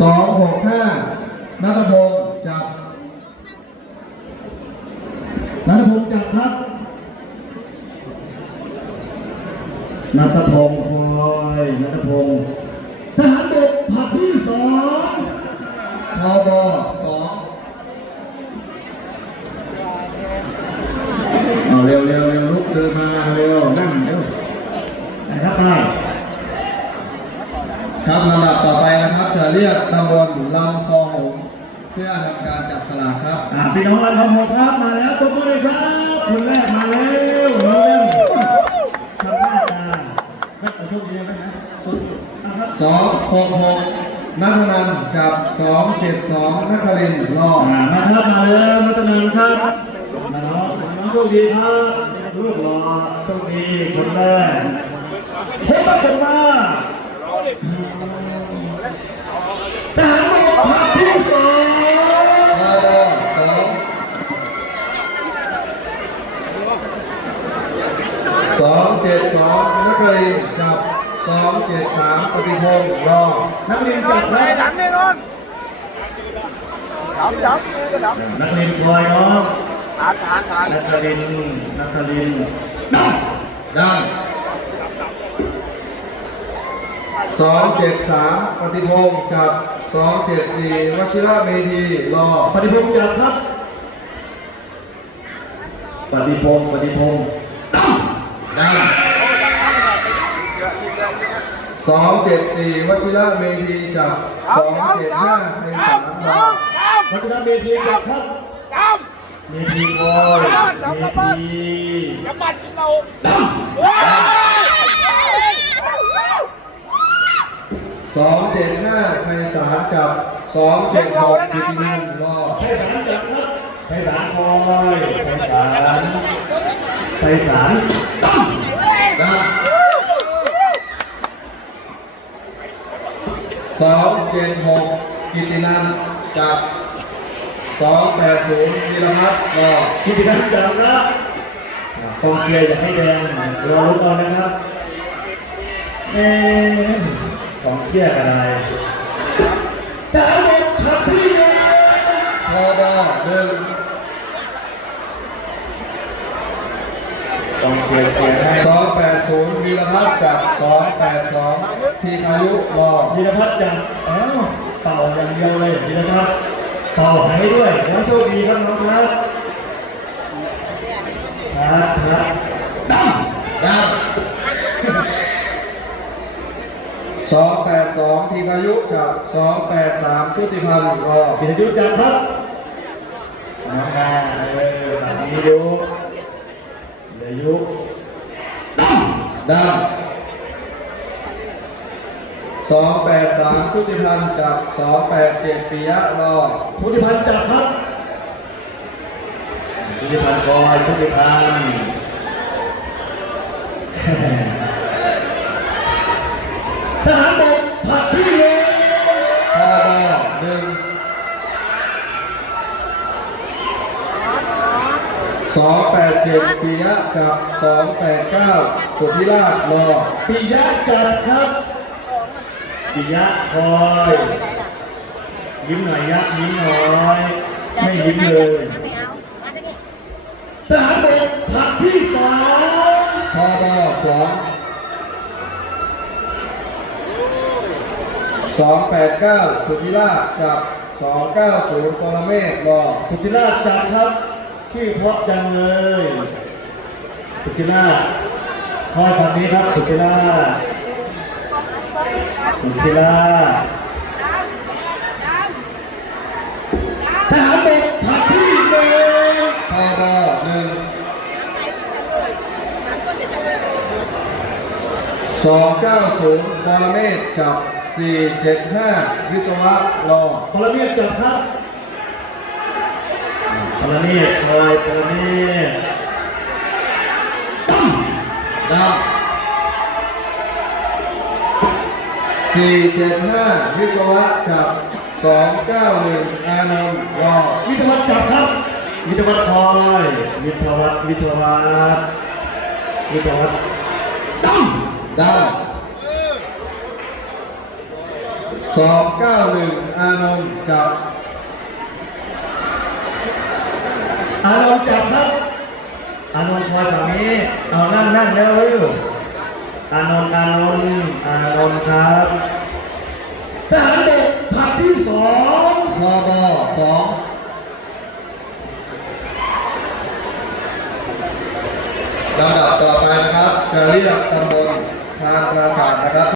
สองหกห้านัทพงศ์จับนัทพงศ์จับครับนัทพงศ์คอยนัทพงศ์ทหารบกผัดที่สองพบสอง เอาเร็วเร็วเร็วลุกเดินมาเร็วนั่งเร็วนะครับป้า ครับลำดับต่อไปนะครับจะ เรียกตำบลลำคลองหงส์เพื่อทำการจับสลากครับอ่าพี่น้องรันทองหกครับมาแล้วตัวเลยครับคนแรกมาเร็วเร็วทำหน้าตาไม่ขอโทษดีไหมนะนะครับสองหกหกนัทนันท์กับสองเจ็ดสองนัครินทร์รอดอ่ามาครับมาแล้วมัตนันครับน้องน้องโชคดีครับลูกหล่อโชคดีคนแรกพบกันมา ทหารบกผัดที่สองพบสองสองเจ็ดสองนัครินกับสองเจ็ดสามปฏิพงศ์รอนักเรียนจับคไปรับดังแน่นอนดับดับดับนักเรียนคอยเนาะฐานฐานฐานนักเรียนนักเรียนได้ สองเจ็ดสามปฏิพงศ์กับสองเจ็ดสี่วชิระเมธีรอปฏิพงศ์จับครับปฏิพงศ์ปฏิพงศ์ได้สองเจ็ดสี่วชิระเมธีจับสองเจ็ดห้าในสามรอพัฒนาเมธีจับครับดำเมธีคอยเมธีกำบัดเรา สองเจ็ดห้าในสามจับสองเจ็ดหกกิตินันท์รอไพศาลจับครับไพศาลคอยไพศาลไพศาลได้สองเจ็ดหกกิตินันจับสองแปดศูนย์พิรพัฒน์รอพิธีการจับนะกองเชียร์อย่าให้แดงรอรุ้นก่อนนะครับเอ๊ะกองเชียร์อะไรทหารบกผัดที่หนึ่งพบหนึ่งกองเชียร์เชียร์ให้สองแปดศูนย์วีรพัฒน์กับสองแปดสองทีคายุรอวีรพัฒน์จับอ้าวเป่าอย่างเดียวเลยวีรพัฒน์เป่าให้ด้วยขอให้โชคดีครับน้องครับครับครับ ได้ส องแปดสองทีคายุกับสองแปดสามชุติพันธ์รอปิดยุจับครับน้องมาเออสามียุเดี๋ยวยุได้สองแปดสามชุติพันธ์กับสองแปดเจ็ดปิยะรอชุติพันธ์จับครับชุติพันธ์คอยชุติพันธ์ทหารบก สองแปดเจ็ดปิยะกับสองแปดเก้าสุทธิราชรอปิยะจับครับปิยะคอย ยิ้มหน่อยยะยิ้มหน่อยไม่ยิ้มเลยทหารบกผัดที่สองพอบอสองสองแปดเก้าสุธิราชกับสองเก้าศูนย์ปรเมศรอสุธิราชจับครับ ชื่อเพราะจังเลยสุธิราคอยฝั่งนี้ครับสุธิราสุธิราทหารบกผัดที่หนึ่งพบหนึ่งสองเก้าศูนย์ปรเมศกับสี่เจ็ดห้าวิศวะรอปรเมศจับครับ ปรเมศคอยปรเมศได้สี่เจ็ดห้าวิศวะกับสองเก้าหนึ่งอานนท์รอวิทยาวัฒน์จับครับ วิทยาวัฒน์คอย วิทยาวัฒน์วิทยาวัฒน์วิทยาวัฒน์ได้สองเก้าหนึ่งอานนท์จับ อานนท์จับครับ อานนท์คอยฝั่งนี้ เอานั่งนั่งเร็วเร็วอานนท์อานนท์อานนท์ครับทหารเด็กผัดที่สองพบสองลำดับต่อไปนะครับ จะเรียกตำบลทางปราสาทนะครับ